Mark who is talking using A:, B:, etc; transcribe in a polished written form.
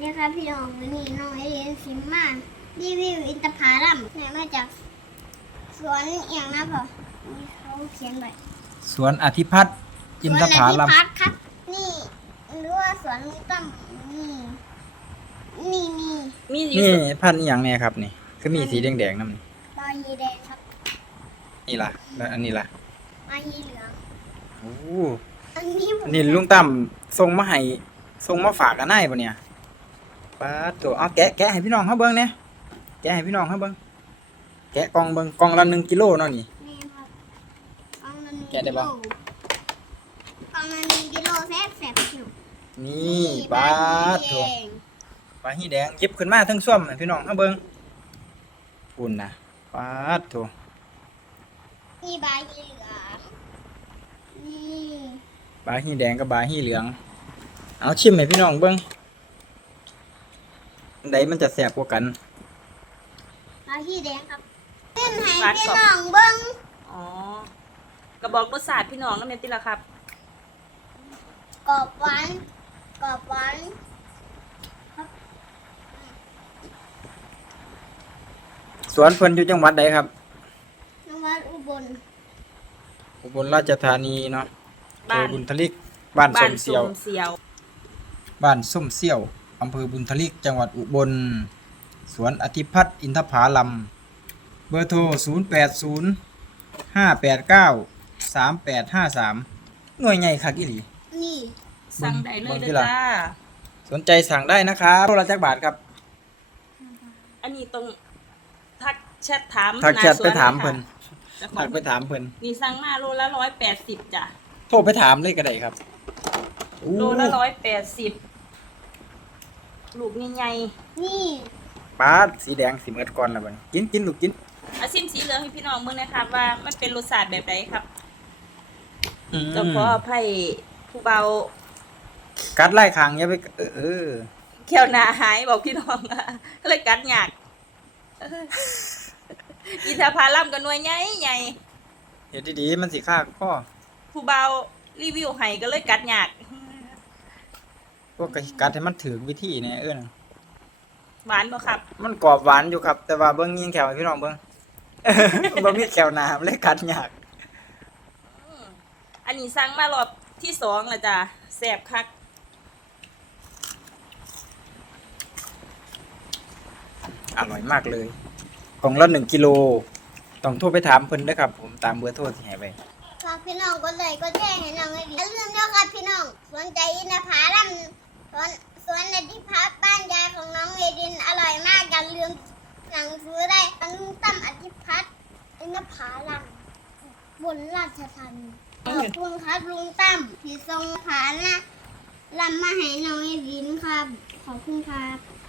A: ดีครับพี่น้องวันนี้น้องไอเรียนซิมมารีวิวอินทผลัมเนี่ยมาจากสวนอย่างนะพ่อนี่เขาเขียนไว้
B: สวนอธิพัฒน์อินทผลัม
A: สวนอธิพัฒน์ครับนี่หรือว่าสวนลุงตั้มนี่
C: มีอยู่
B: นี่พันธุ์อหย่างเนี่ยครับนี่คือมีสีแดงๆนั่น
A: ใบฮีแดงครับ
B: นี่ล่ะแล้วอันนี้ล่ะ
A: ใบฮีเหลือง
B: โอ้
A: อันนี้ผม
B: นี่ลุงตั้มส่งมาให้ส่งมาฝากกันได้ปะเนี่ยป้าดตัวเอาแกะให้พี่น้องเขาเบิ่งเนี่ยแกะให้พี่น้องเขาเบิ่งแกะกล่องเบิ่งกล่องละ1 กิโลเนาะนี่
A: นี่ครับกล่องละ1
B: แกะได้ปะ
A: กล่องละ1 กิโลแซ่บๆอยู่
B: นี่ป้าด
A: ใบ
B: ตัว
A: ฮีแดง
B: ปลาหีแดงหยิบขึ้นมาทั้งส้วมให้พี่น้องเขาเบิ่งอุ่นนะป้าดตัว
A: นี่ใบฮีเหลืองนี่
B: ปลาหีแดงกับปลาหีเหลืองเอาชิมให้พี่น้องเบิ่งอันใดมันจะแซ่บกว่ากัน
A: ใบฮีแดงครับเล่นให้พี่น้องเบิ้ง
C: อ๋อกระบอกรสชาติพี่น้องนั่นเป็นติละครับ
A: กรอบหวานกรอบหวาน
B: สวนเพิ่นอยู่จังหวัดใดครับ
A: จังหวัดอุบล
B: อุบลราชธานีเนาะ
C: บ้าน
B: บุญทลิกบ้าน
C: บ้า
B: ส้
C: น
B: ม
C: ส้
B: เสียว
C: มเสียว
B: บ้านส้มเสียวอำเภอบุญทลิกจังหวัดอุบลสวนอธิพัฒน์อินทผลัมเบอร์โทร0805893853หน่วยใหญ่คักอีหลี
A: นี่
C: สั่งได้เลย
B: เบิ่ง
C: เด้
B: ที่
C: อ
B: ล่ะ
C: จ้า
B: สนใจสั่งได้นะครับโลละจักบาทครับ
C: อันนี้ตรงทักแชทถาม
B: ทักแชท
C: หน้
B: ไปถาม
C: สว
B: เพิ่น
C: ลยค่ะ
B: ทักไปถามเพิ่น
C: นี่สั่งมาโลละ180จ้ะ
B: โทรไปถามเลยก็ได้ครับอู้
C: โลละ180ลูกใหญ่
A: นี่
B: ปลาสีแดงสีเมือดก่อนแล้วบัดนี้กินลูกกิน
C: ๆอาซิมสีเหลืองให้พี่น้องเบิ่งนะครับว่ามันเป็นรสชาติแบบใดครับ
B: อืม
C: เจ้าขออภัยผู้เบา
B: กัดไล่คางอย่าไปอ
C: แควหนาหายบอกพี่น้องก็เลยกัดยากอินทผลัมก็หน่วยใหญ่ใหญ่
B: เฮ็ดดีๆมันสิค่าข้อ
C: ผู้เบารีวิวให้ก็เลยกัดยาก
B: พวกก็กัดให้มันถึงวิธีแหน่นะ
C: หวานบ่ครับ
B: มันกรอบหวานอยู่ครับ แต่ว่าเบิ่งยิงแขวให้พี่น้องเบิ่ง บ่มีแขวหน้ามันเลยกัดยาก
C: อันนี้สั่งมารอบที่2แล้วจ้ะแซ่บคัก
B: อร่อยมากเลยกล่องละ1 กิโลต้องโทรไปถามเพิ่นเด้อครับ ผมตามเบอร์โทรที่ให้ไว้
A: ฝากพี่น้องก็เลยก็แจ้งให้น้องให้ดีอย่าลืมนะครับพี่น้องสนใจอินทผลัมสวนในที่พักบ้านยายของน้องเอดินอร่อยมากอย่าลืมสั่งซื้อได้ลุงตั้มอธิพัฒน์อินทผลัมบนราชธานีขอบคุณครับลุงตั้มที่ส่งผานะลำมาให้น้องเอดินครับขอบคุณครับ